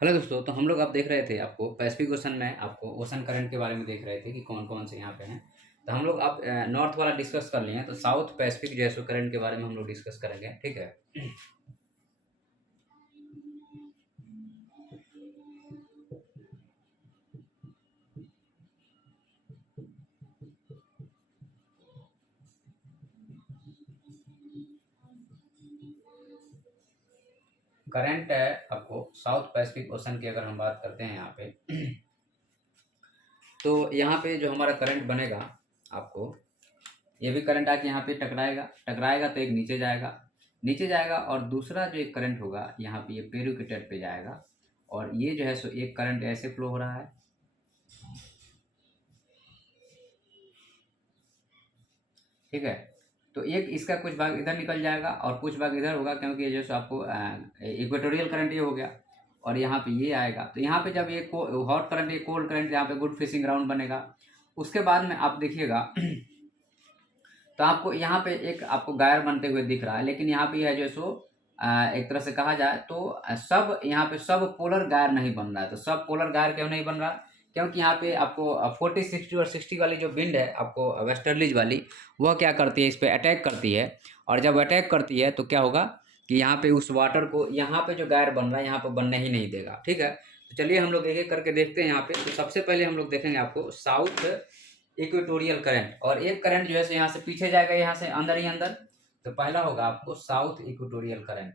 Hello दोस्तों, तो हम लोग आप देख रहे थे आपको पैसिफिक ओशन में आपको ओशन करंट के बारे में देख रहे थे कि कौन-कौन से यहाँ पे हैं। तो हम लोग अब नॉर्थ वाला डिस्कस कर लिए हैं, तो साउथ पैसिफिक जो है सो करंट के बारे में हम लोग डिस्कस करेंगे, ठीक है? करंट है आपको साउथ पैसिफिक ओशन की अगर हम बात करते हैं यहाँ पे, तो यहाँ पे जो हमारा करंट बनेगा आपको, ये भी करंट आके यहाँ पे टकराएगा, टकराएगा तो एक नीचे जाएगा और दूसरा जो एक करंट होगा यहाँ पे ये पेरू के तट पे जाएगा और ये जो है सो एक करंट ऐसे फ्लो हो रहा है, ठीक है? तो एक इसका कुछ भाग इधर निकल जाएगा और कुछ भाग इधर होगा, क्योंकि ये जो सो आपको इक्वेटोरियल करंट ये हो गया और यहाँ पे ये आएगा। तो यहाँ पे जब ये हॉट करंट, ये कोल्ड करंट, यहाँ पे गुड फिशिंग ग्राउंड बनेगा। उसके बाद में आप देखिएगा तो आपको यहाँ पे एक आपको गायर बनते हुए दिख रहा है, लेकिन यहाँ पे है जो सो एक तरह से कहा जाए तो सब यहाँ पे सब पोलर गायर नहीं बन रहा है। तो सब पोलर गायर क्यों नहीं बन रहा? क्योंकि यहाँ पे आपको 40, 60 और 60 वाली जो विंड है आपको वेस्टर्लीज वाली, वह क्या करती है, इस पे अटैक करती है। और जब अटैक करती है तो क्या होगा कि यहाँ पे उस वाटर को यहाँ पे जो गायर बन रहा है यहाँ पे बनने ही नहीं देगा, ठीक है? तो चलिए हम लोग एक एक करके देखते हैं यहाँ पे। तो सबसे पहले हम लोग देखेंगे आपको साउथ इक्वेटोरियल करंट, और एक करंट जो है सो यहाँ से पीछे जाएगा, यहाँ से अंदर ही अंदर। तो पहला होगा आपको साउथ इक्वेटोरियल करंट।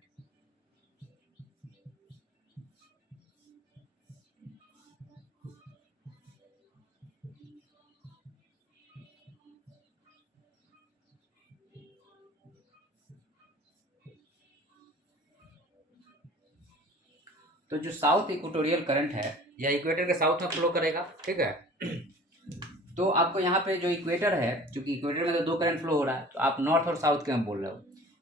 तो जो साउथ इक्वेटोरियल करंट है यह इक्वेटर के साउथ में फ्लो करेगा, ठीक है? तो आपको यहाँ पे जो इक्वेटर है, क्योंकि इक्वेटर में तो दो करंट फ्लो हो रहा है, तो आप नॉर्थ और साउथ क्यों बोल रहे हो?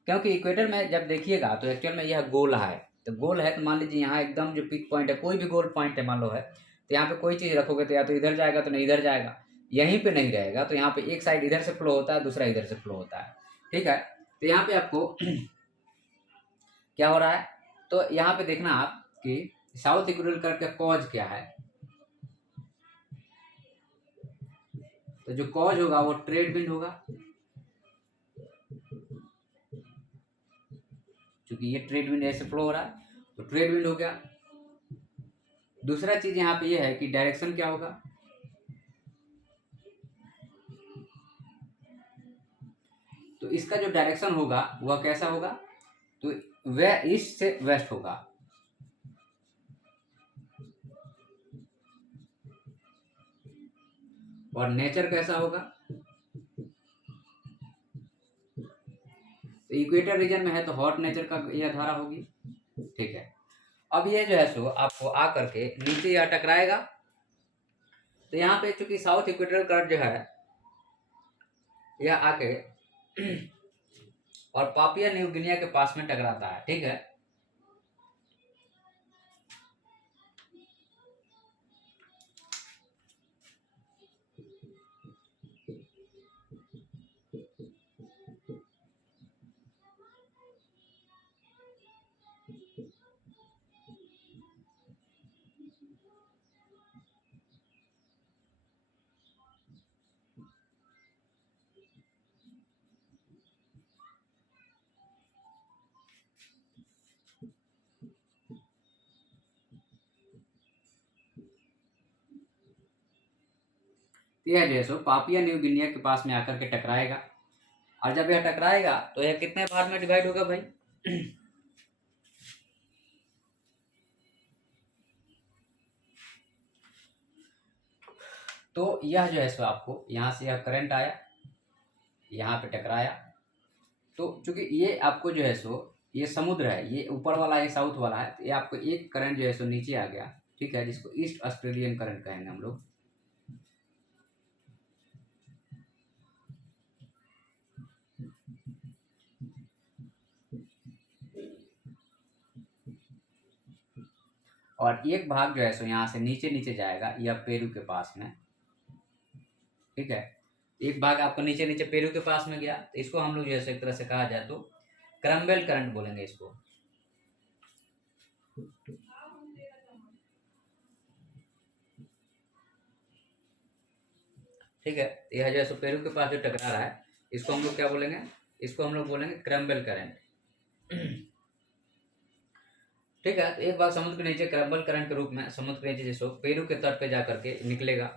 क्योंकि इक्वेटर में जब देखिएगा तो एक्चुअल में यह गोल है। तो गोल है तो मान लीजिए यहाँ एकदम जो पिक पॉइंट है, कोई भी गोल पॉइंट है मान लो है, तो यहाँ पे कोई चीज़ रखोगे तो या तो इधर जाएगा तो नहीं इधर जाएगा, यहीं पे नहीं रहेगा। तो यहाँ पे एक साइड इधर से फ्लो होता है, दूसरा इधर से फ्लो होता है, ठीक है? तो यहाँ पे आपको क्या हो रहा है, तो यहाँ पे देखना आप कि साउथ इक्वेटोरियल करंट का कॉज क्या है। तो जो कॉज होगा वो ट्रेड विंड होगा, क्योंकि ये ट्रेड विंड ऐसे फ्लो हो रहा है तो ट्रेड विंड हो गया। दूसरा चीज यहाँ पे ये है कि डायरेक्शन क्या होगा, तो इसका जो डायरेक्शन होगा वह कैसा होगा, तो वह ईस्ट से वेस्ट होगा। और नेचर कैसा होगा, तो इक्वेटर रीजन में है तो हॉट नेचर का यह धारा होगी, ठीक है? अब ये जो है सो आपको आ करके नीचे यह टकराएगा। तो यहाँ पे चूंकि साउथ इक्वेटोरियल करंट जो है यह आके और पापुआ न्यू गिनिया के पास में टकराता है, ठीक है? तो यह जो है सो पापुआ न्यू गिनिया के पास में आकर के टकराएगा। और जब यह टकराएगा तो यह कितने भाग में डिवाइड होगा भाई? तो यह जो है सो आपको यहाँ से यह करंट आया, यहाँ पे टकराया। तो चूंकि ये आपको जो है सो ये समुद्र है, ये ऊपर वाला ये साउथ वाला है, तो ये आपको एक करंट जो है सो नीचे आ गया, ठीक है? जिसको ईस्ट ऑस्ट्रेलियन करंट कहेंगे हम लोग। और एक भाग जो है सो यहाँ से नीचे नीचे जाएगा यह पेरू के पास में, ठीक है? एक भाग आपको नीचे नीचे पेरू के पास में गया, तो इसको हम लोग जैसे एक तरह से कहा जाए तो क्रम्बेल करंट बोलेंगे इसको। ठीक है। यह जो है सो पेरू के पास जो टकरा रहा है, इसको हम लोग क्या बोलेंगे, इसको हम लोग बोलेंगे क्रम्बल करंट। ठीक है। तो एक बार समुद्र के नीचे क्रम्बल करंट के रूप में समुद्र के नीचे जैसे पेरू के तट पे जा करके निकलेगा।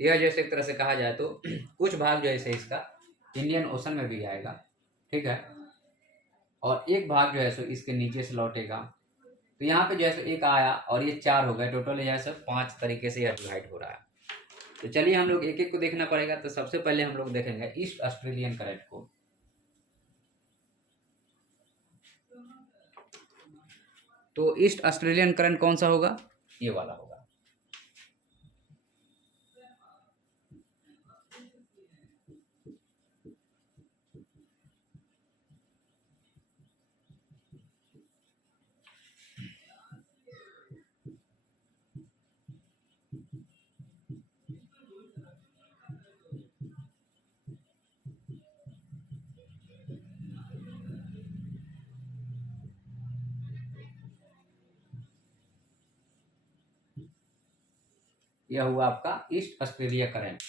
यह जैसे एक तरह से कहा जाए तो कुछ भाग जैसे इसका इंडियन ओशन में भी आएगा। ठीक है। और एक भाग जो है सो इसके नीचे से लौटेगा। तो यहाँ पे जैसे एक आया और ये 4 हो गए, टोटल जैसे 5 तरीके से यह डिवाइड हो रहा है। तो चलिए हम लोग एक एक को देखना पड़ेगा। तो सबसे पहले हम लोग देखेंगे ईस्ट ऑस्ट्रेलियन करंट को। तो ईस्ट ऑस्ट्रेलियन करंट कौन सा होगा, ये वाला होगा। यह हुआ आपका ईस्ट ऑस्ट्रेलिया करंट।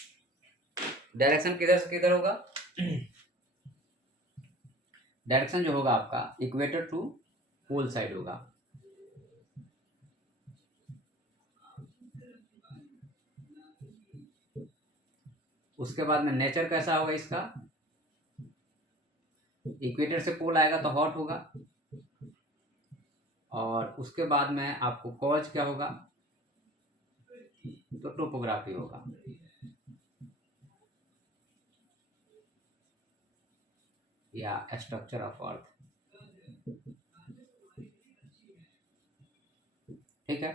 डायरेक्शन किधर से किधर होगा, डायरेक्शन जो होगा आपका इक्वेटर टू पोल साइड होगा। उसके बाद में नेचर कैसा होगा इसका, इक्वेटर से पोल आएगा तो हॉट होगा। और उसके बाद में आपको कॉज क्या होगा, तो टोपोग्राफी होगा। या स्ट्रक्चर ऑफ अर्थ। ठीक है।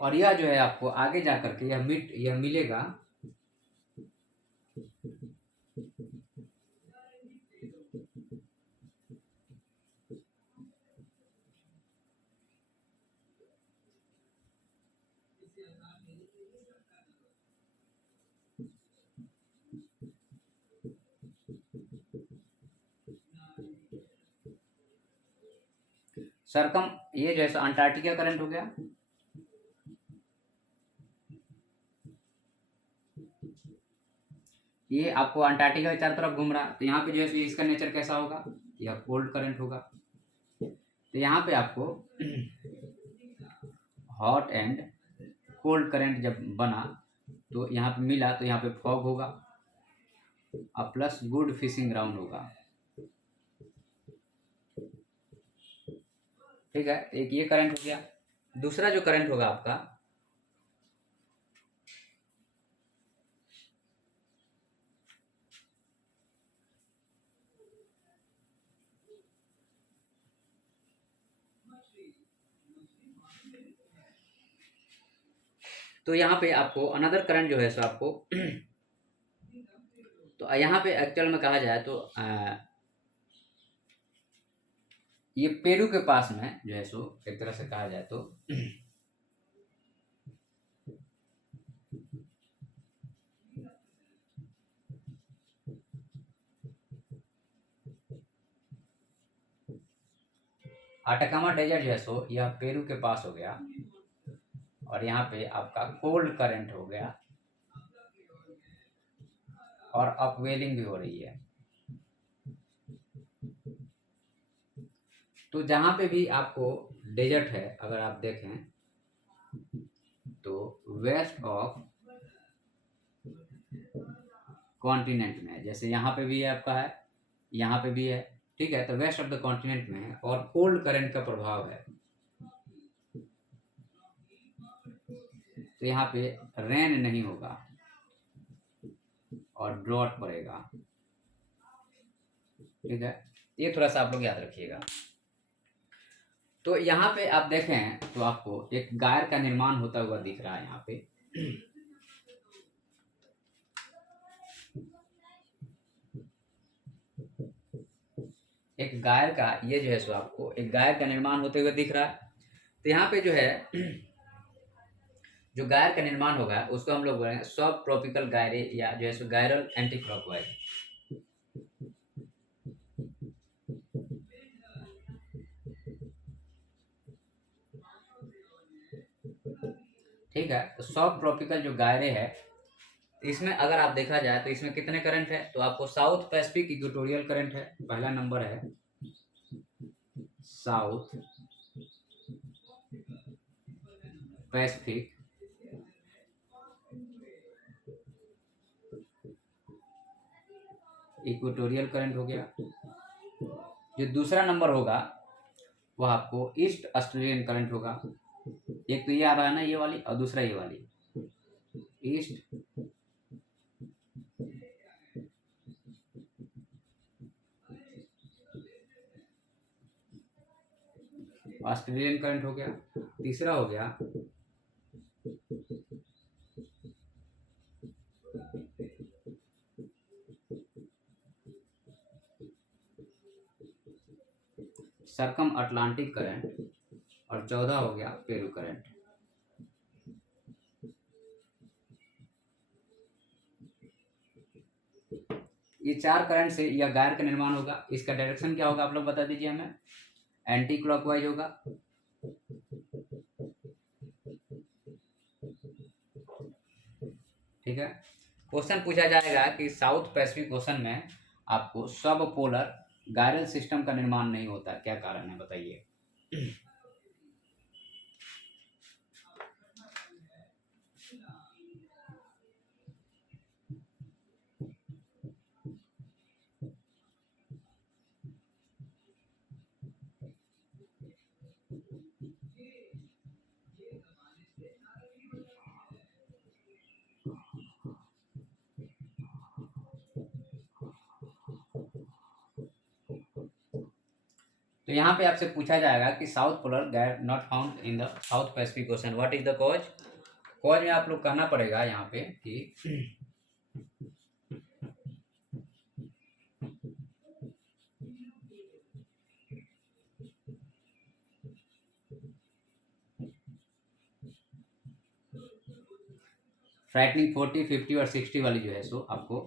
और यह जो है आपको आगे जाकर के यह मिलेगा सरकम, ये जैसा अंटार्कटिका करंट हो गया। ये आपको अंटार्कटिका के चारों तरफ घूम रहा है। तो यहाँ पे जो है इसका नेचर कैसा होगा, यह कोल्ड करंट होगा। तो यहाँ पे आपको हॉट एंड कोल्ड करंट जब बना तो यहाँ पे मिला, तो यहाँ पे फॉग होगा और प्लस गुड फिशिंग ग्राउंड होगा। ठीक है। एक ये करंट हो गया। दूसरा जो करंट होगा आपका, तो यहाँ पे आपको अनदर करंट जो है सो आपको तो यहाँ पे एक्चुअल में कहा जाए तो ये पेरू के पास में जो है सो एक तरह से कहा जाए तो आटाकामा डेजर्ट जो है सो यह पेरू के पास हो गया। और यहाँ पे आपका कोल्ड करंट हो गया और अपवेलिंग भी हो रही है। तो जहाँ पे भी आपको डेजर्ट है, अगर आप देखें तो वेस्ट ऑफ कॉन्टिनेंट में, जैसे यहाँ पे भी है आपका है, यहाँ पे भी है। ठीक है। तो वेस्ट ऑफ द कॉन्टिनेंट में है और कोल्ड करंट का प्रभाव है। तो यहाँ पे रेन नहीं होगा और ड्रॉट पड़ेगा। ठीक है। ये थोड़ा सा आप लोग याद रखिएगा। तो यहाँ पे आप देखें तो आपको एक गायर का निर्माण होता हुआ दिख रहा है। यहाँ पे एक गायर का, ये जो है सो आपको एक गायर का निर्माण होते हुए दिख रहा है। तो यहाँ पे जो है जो गायर का निर्माण होगा उसको हम लोग बोलेंगे सब ट्रॉपिकल गायरे, या जो है सो गायरल एंटी क्लॉकवाइज। ठीक है। तो सब ट्रॉपिकल जो गायरे है, इसमें अगर आप देखा जाए तो इसमें कितने करंट है, तो आपको साउथ पैसिफिक इक्वेटोरियल करंट है, पहला नंबर है साउथ पैसिफिक इक्वेटोरियल करंट हो गया। जो दूसरा नंबर होगा वह आपको ईस्ट ऑस्ट्रेलियन करंट होगा। एक तो ये आ रहा है ना ये वाली, और दूसरा ये वाली ईस्ट ऑस्ट्रेलियन करंट हो गया। तीसरा हो गया सरकम अटलांटिक करंट, और चौथा हो गया पेरू करंट। ये चार करंट से यह गायर का निर्माण होगा। इसका डायरेक्शन क्या होगा आप लोग बता दीजिए हमें। एंटी क्लॉकवाइज होगा। ठीक है। क्वेश्चन पूछा जाएगा कि साउथ पैसिफिक ओशन में आपको सब पोलर गायरल सिस्टम का निर्माण नहीं होता, क्या कारण है बताइए। तो यहाँ पे आपसे पूछा जाएगा कि साउथ पोलर गैर not found in the south Pacific ocean, what is the cause. Cause में आप लोग कहना पड़ेगा यहाँ पे कि फ्राइटनिंग 40, 50 और 60 वाली जो है सो आपको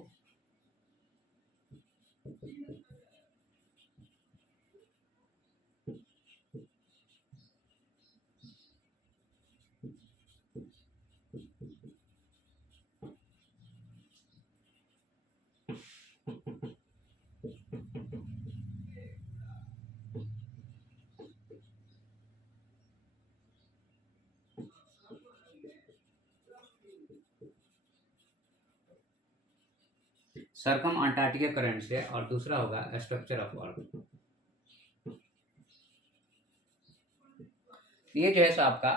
सरकम अंटार्कटिका करंट से, और दूसरा होगा स्ट्रक्चर ऑफ अर्थ। ये जो है सो आपका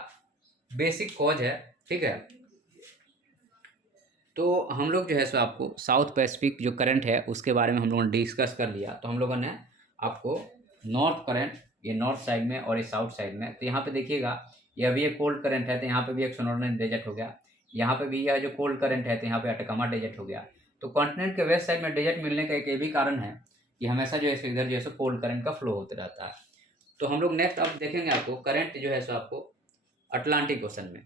बेसिक कॉज है। ठीक है। तो हम लोग जो है सो आपको साउथ पैसिफिक जो करंट है उसके बारे में हम लोगों ने डिस्कस कर लिया। तो हम लोगों ने आपको नॉर्थ करंट, ये नॉर्थ साइड में और ये साउथ साइड में, तो यहाँ पे देखिएगा यह भी एक कोल्ड करंट है, तो यहाँ पे भी एक सोनोर्न डेजर्ट हो गया। यहाँ पे भी यह जो कोल्ड करंट है तो यहाँ पे अटकामा डेजर्ट हो गया। तो कॉन्टिनेंट के वेस्ट साइड में डेजर्ट मिलने का एक ये भी कारण है कि हमेशा जो है इधर जो है कोल्ड करंट का फ्लो होता रहता है। तो हम लोग नेक्स्ट अब देखेंगे आपको करंट जो है सो आपको अटलांटिक ओशन में।